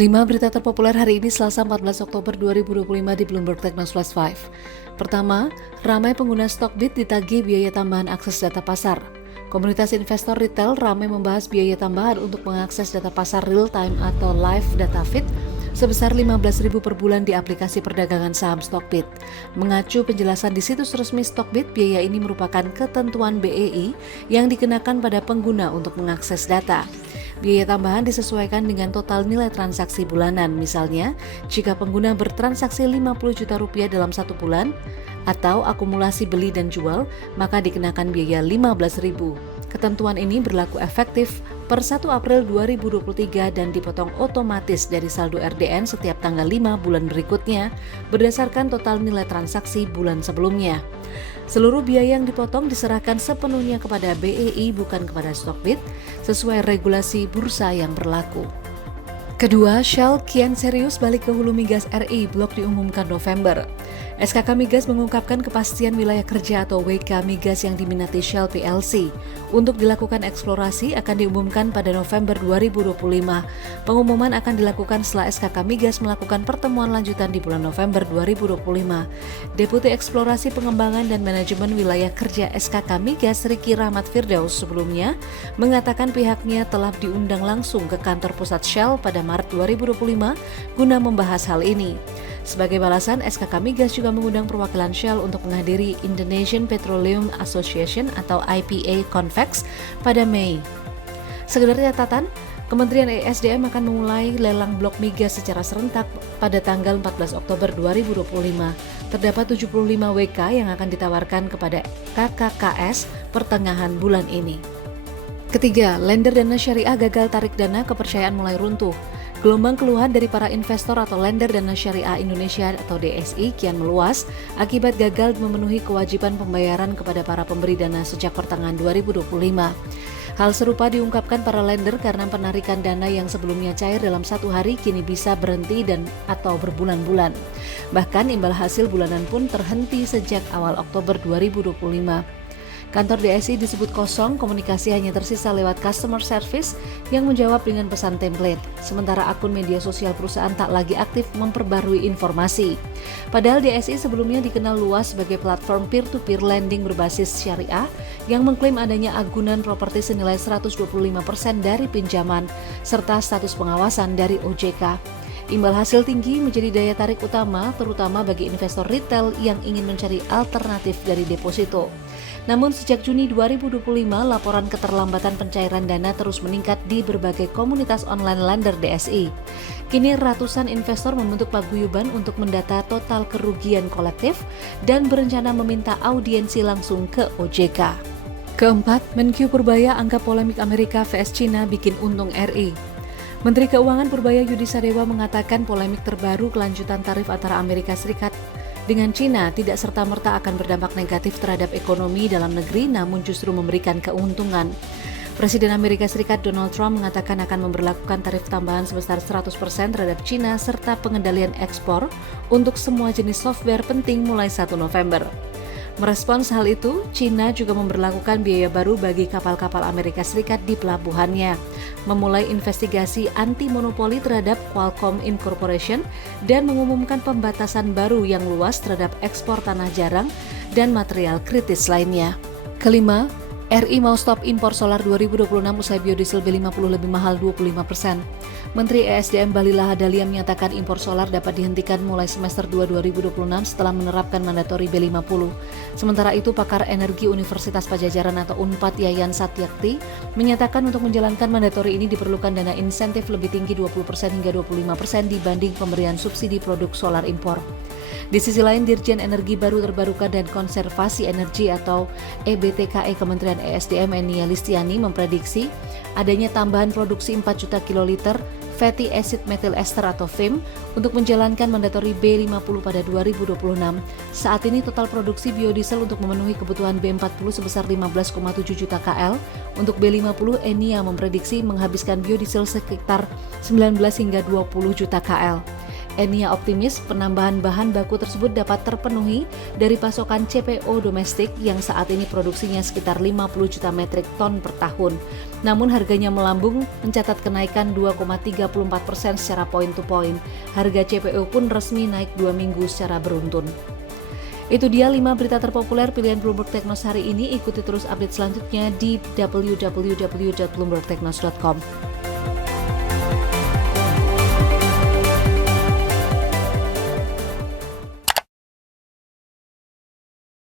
5 berita terpopuler hari ini Selasa 14 Oktober 2025 di Bloomberg Technos Flash 5. Pertama, ramai pengguna Stockbit ditagih biaya tambahan akses data pasar. Komunitas investor retail ramai membahas biaya tambahan untuk mengakses data pasar real-time atau live data feed sebesar Rp15.000 per bulan di aplikasi perdagangan saham Stockbit. Mengacu penjelasan di situs resmi Stockbit, biaya ini merupakan ketentuan BEI yang dikenakan pada pengguna untuk mengakses data. Biaya tambahan disesuaikan dengan total nilai transaksi bulanan. Misalnya, jika pengguna bertransaksi Rp50 juta dalam satu bulan atau akumulasi beli dan jual, maka dikenakan biaya Rp15.000. Ketentuan ini berlaku efektif per 1 April 2023 dan dipotong otomatis dari saldo RDN setiap tanggal 5 bulan berikutnya berdasarkan total nilai transaksi bulan sebelumnya. Seluruh biaya yang dipotong diserahkan sepenuhnya kepada BEI bukan kepada Stockbit sesuai regulasi bursa yang berlaku. Kedua, Shell kian serius balik ke hulu migas RI, blok diumumkan November. SKK Migas mengungkapkan kepastian wilayah kerja atau WK Migas yang diminati Shell PLC. Untuk dilakukan eksplorasi akan diumumkan pada November 2025. Pengumuman akan dilakukan setelah SKK Migas melakukan pertemuan lanjutan di bulan November 2025. Deputi Eksplorasi Pengembangan dan Manajemen Wilayah Kerja SKK Migas Riki Rahmat Firdaus sebelumnya mengatakan pihaknya telah diundang langsung ke kantor pusat Shell pada Maret 2025 guna membahas hal ini. Sebagai balasan, SKK Migas juga mengundang perwakilan Shell untuk menghadiri Indonesian Petroleum Association atau IPA Convex pada Mei. Sekedar catatan, Kementerian ESDM akan memulai lelang blok migas secara serentak pada tanggal 14 Oktober 2025. Terdapat 75 WK yang akan ditawarkan kepada KKKS pertengahan bulan ini. Ketiga, lender dana syariah gagal tarik dana, kepercayaan mulai runtuh. Gelombang keluhan dari para investor atau lender dana syariah Indonesia atau DSI kian meluas akibat gagal memenuhi kewajiban pembayaran kepada para pemberi dana sejak pertengahan 2025. Hal serupa diungkapkan para lender karena penarikan dana yang sebelumnya cair dalam satu hari kini bisa berhenti dan atau berbulan-bulan. Bahkan imbal hasil bulanan pun terhenti sejak awal Oktober 2025. Kantor DSI disebut kosong, komunikasi hanya tersisa lewat customer service yang menjawab dengan pesan template. Sementara akun media sosial perusahaan tak lagi aktif memperbarui informasi. Padahal DSI sebelumnya dikenal luas sebagai platform peer-to-peer lending berbasis syariah yang mengklaim adanya agunan properti senilai 125% dari pinjaman serta status pengawasan dari OJK. Imbal hasil tinggi menjadi daya tarik utama terutama bagi investor retail yang ingin mencari alternatif dari deposito. Namun sejak Juni 2025, laporan keterlambatan pencairan dana terus meningkat di berbagai komunitas online lender DSI. Kini ratusan investor membentuk paguyuban untuk mendata total kerugian kolektif dan berencana meminta audiensi langsung ke OJK. Keempat, Menkyu Purbaya anggap polemik Amerika vs China bikin untung RI. Menteri Keuangan Purbaya Yudi Sadewa mengatakan polemik terbaru kelanjutan tarif antara Amerika Serikat dengan China tidak serta-merta akan berdampak negatif terhadap ekonomi dalam negeri namun justru memberikan keuntungan. Presiden Amerika Serikat Donald Trump mengatakan akan memberlakukan tarif tambahan sebesar 100% terhadap China serta pengendalian ekspor untuk semua jenis software penting mulai 1 November. Merespons hal itu, China juga memberlakukan biaya baru bagi kapal-kapal Amerika Serikat di pelabuhannya, memulai investigasi anti-monopoli terhadap Qualcomm Incorporation, dan mengumumkan pembatasan baru yang luas terhadap ekspor tanah jarang dan material kritis lainnya. Kelima, RI mau stop impor solar 2026 usai biodiesel B50 lebih mahal 25%. Menteri ESDM Bahlil Lahadalia menyatakan impor solar dapat dihentikan mulai semester 2 2026 setelah menerapkan mandatori B50. Sementara itu, pakar energi Universitas Pajajaran atau Unpad Yayan Satyakti menyatakan untuk menjalankan mandatori ini diperlukan dana insentif lebih tinggi 20% hingga 25% dibanding pemberian subsidi produk solar impor. Di sisi lain, Dirjen Energi Baru Terbarukan dan Konservasi Energi atau EBTKE Kementerian ESDM Enia Listiani memprediksi adanya tambahan produksi 4 juta kiloliter fatty acid methyl ester atau FAME untuk menjalankan mandatori B50 pada 2026. Saat ini total produksi biodiesel untuk memenuhi kebutuhan B40 sebesar 15,7 juta KL. Untuk B50, Enia memprediksi menghabiskan biodiesel sekitar 19 hingga 20 juta KL. Enia optimis penambahan bahan baku tersebut dapat terpenuhi dari pasokan CPO domestik yang saat ini produksinya sekitar 50 juta metrik ton per tahun. Namun harganya melambung mencatat kenaikan 2,34% secara point to point. Harga CPO pun resmi naik 2 minggu secara beruntun. Itu dia 5 berita terpopuler pilihan Bloomberg Technos hari ini. Ikuti terus update selanjutnya di www.bloombergtechnos.com.